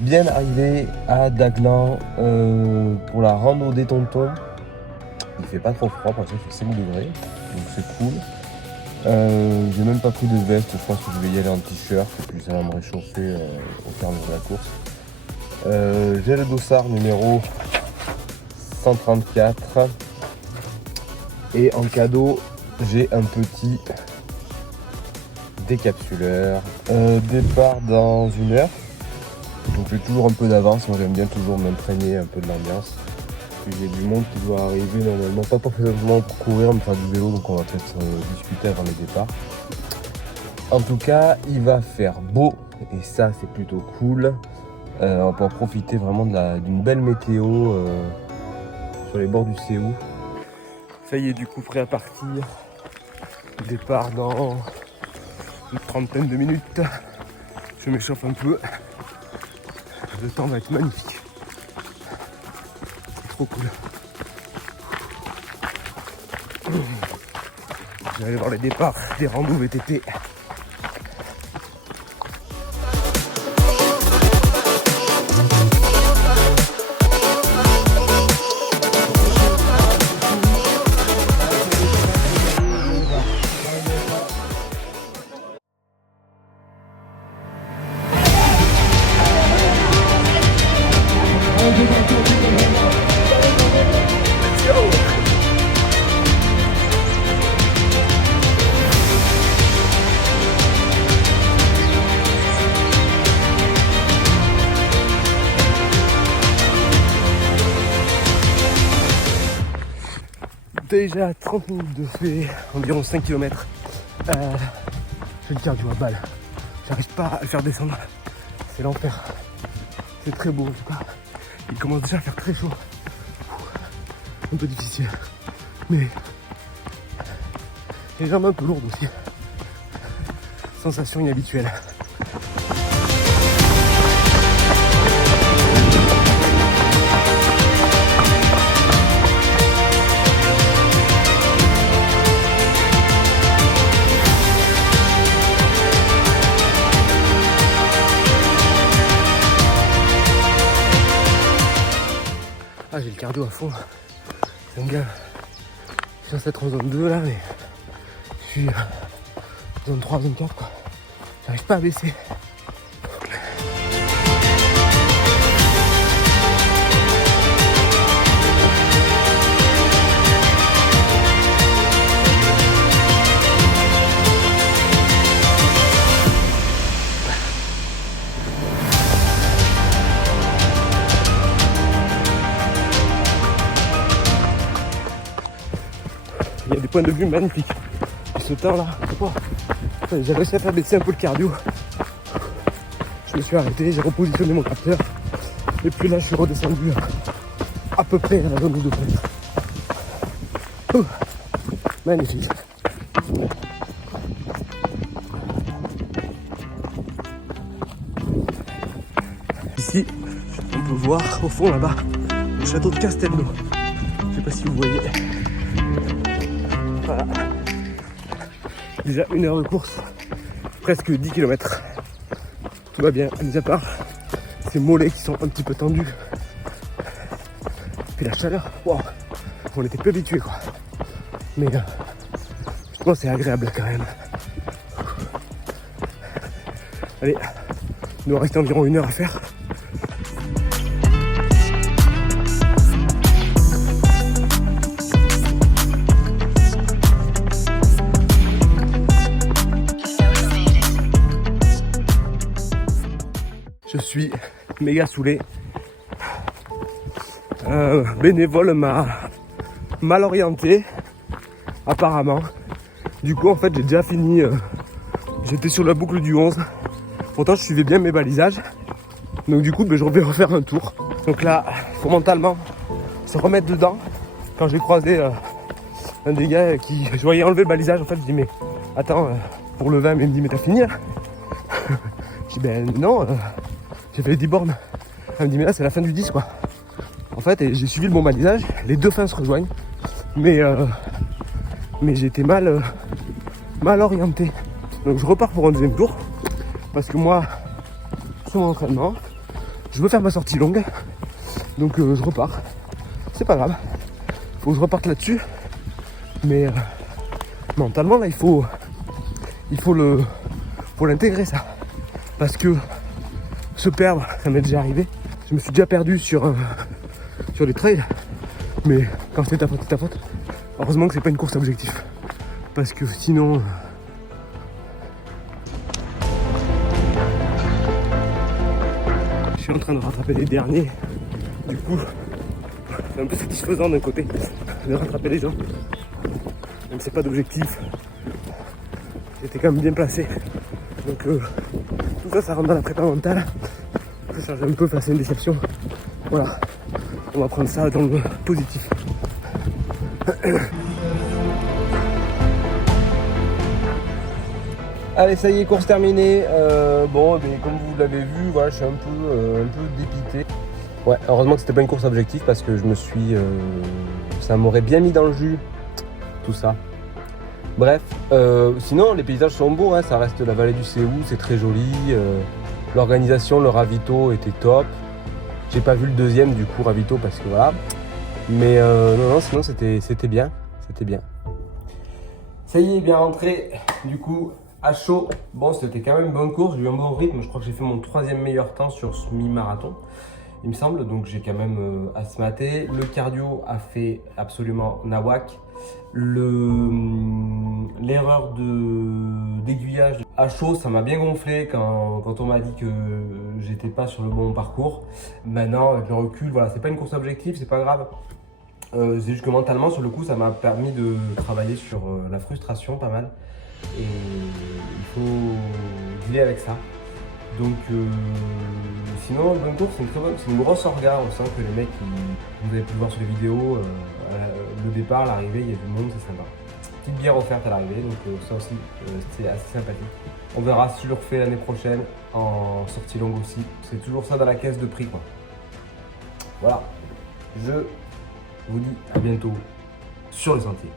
Bien arrivé à Daglan pour la rando des tontons. Il fait pas trop froid, parce que il fait 5 degrés, donc c'est cool. J'ai même pas pris de veste, je pense que je vais y aller en t-shirt et puis ça va me réchauffer au terme de la course. J'ai le dossard numéro 134 et en cadeau j'ai un petit décapsuleur. Départ dans 1 heure, donc j'ai toujours un peu d'avance. Moi j'aime bien toujours m'imprégner un peu de l'ambiance. Puis j'ai du monde qui doit arriver normalement, pas forcément pour courir mais faire du vélo, donc on va peut-être discuter avant les départs. En tout cas il va faire beau et ça c'est plutôt cool. On va pouvoir profiter vraiment d'une belle météo sur les bords du Séou. Ça y est, du coup prêt à partir. Départ dans une trentaine de minutes. Je m'échauffe un peu. Le temps va être magnifique. C'est trop cool. Je vais aller voir les départs des randos VTT. Déjà 30 minutes de fait, environ 5 km. J'ai le cardio à balle. J'arrive pas à le faire descendre. C'est l'enfer. C'est très beau en tout cas. Il commence déjà à faire très chaud. Un peu difficile. Mais les jambes un peu lourdes aussi. Sensation inhabituelle. Ah, j'ai le cardio à fond. C'est un gars. Je suis censé être en zone 2 là, mais je suis zone 3, zone 4 quoi. J'arrive pas à baisser. Il y a des points de vue magnifiques. Et ce temps là, j'ai réussi à faire baisser un peu le cardio. Je me suis arrêté, j'ai repositionné mon capteur. Et puis là je suis redescendu à peu près à la zone où je devrais être. Magnifique. Ici, on peut voir au fond là-bas le château de Castelnau. Je sais pas si vous voyez. Voilà. Déjà 1 heure de course, presque 10 km. Tout va bien, mis à part ces mollets qui sont un petit peu tendus. Puis la chaleur, wow, on était peu habitués quoi. Mais justement c'est agréable quand même. Allez, il nous reste environ 1 heure à faire. Je suis méga saoulé. Bénévole m'a mal orienté, apparemment. Du coup, en fait, j'ai déjà fini. J'étais sur la boucle du 11. Pourtant, je suivais bien mes balisages. Donc, du coup, je vais refaire un tour. Donc là, il faut mentalement se remettre dedans. Quand j'ai croisé un des gars qui, je voyais enlever le balisage, en fait, je dis, mais attends, pour le 20, mais il me dit, mais t'as fini là? Je dis, ben non. J'ai fait 10 bornes. Elle me dit mais là c'est la fin du 10 quoi. En fait et j'ai suivi le bon balisage, les deux fins se rejoignent. Mais j'ai été mal orienté. Donc je repars pour un deuxième tour. Parce que moi, sur mon entraînement, je veux faire ma sortie longue. Donc je repars. C'est pas grave. Faut que je reparte là-dessus. Mais mentalement là faut l'intégrer ça. Parce que se perdre, ça m'est déjà arrivé. Je me suis déjà perdu sur des trails. Mais quand c'est ta faute, c'est ta faute. Heureusement que c'est pas une course à objectif. Parce que sinon. Je suis en train de rattraper les derniers. Du coup, c'est un peu satisfaisant d'un côté de rattraper les gens. Même si c'est pas d'objectif. J'étais quand même bien placé. Donc tout ça, ça rentre dans la prépa mentale. Ça change un peu face à une déception. Voilà. On va prendre ça dans le positif. Allez, ça y est, course terminée. Bon, mais comme vous l'avez vu, voilà, je suis un peu dépité. Ouais, heureusement que c'était pas une course objectif parce que je me suis, ça m'aurait bien mis dans le jus, tout ça. Bref, sinon les paysages sont beaux, hein, ça reste la vallée du Séou, c'est très joli. L'organisation, le ravito était top. J'ai pas vu le deuxième du coup ravito parce que voilà. Mais non, sinon c'était bien, c'était bien. Ça y est, bien rentré du coup à chaud. Bon, c'était quand même une bonne course, j'ai eu un bon rythme. Je crois que j'ai fait mon 3e meilleur temps sur ce mi-marathon, il me semble. Donc j'ai quand même à se mater. Le cardio a fait absolument nawak. L'erreur d'aiguillage à chaud, ça m'a bien gonflé quand on m'a dit que j'étais pas sur le bon parcours. Maintenant, avec le recul, voilà, c'est pas une course objective, c'est pas grave. C'est juste que mentalement, sur le coup, ça m'a permis de travailler sur la frustration pas mal. Et il faut dealer avec ça. Donc, sinon, bonne course, c'est une grosse orga. On sent que les mecs, vous avez pu le voir sur les vidéos, le départ, l'arrivée, il y a du monde, c'est sympa. Petite bière offerte à l'arrivée, donc ça aussi, c'est assez sympathique. On verra si je le refais l'année prochaine en sortie longue aussi. C'est toujours ça dans la caisse de prix, quoi. Voilà. Je vous dis à bientôt sur les sentiers.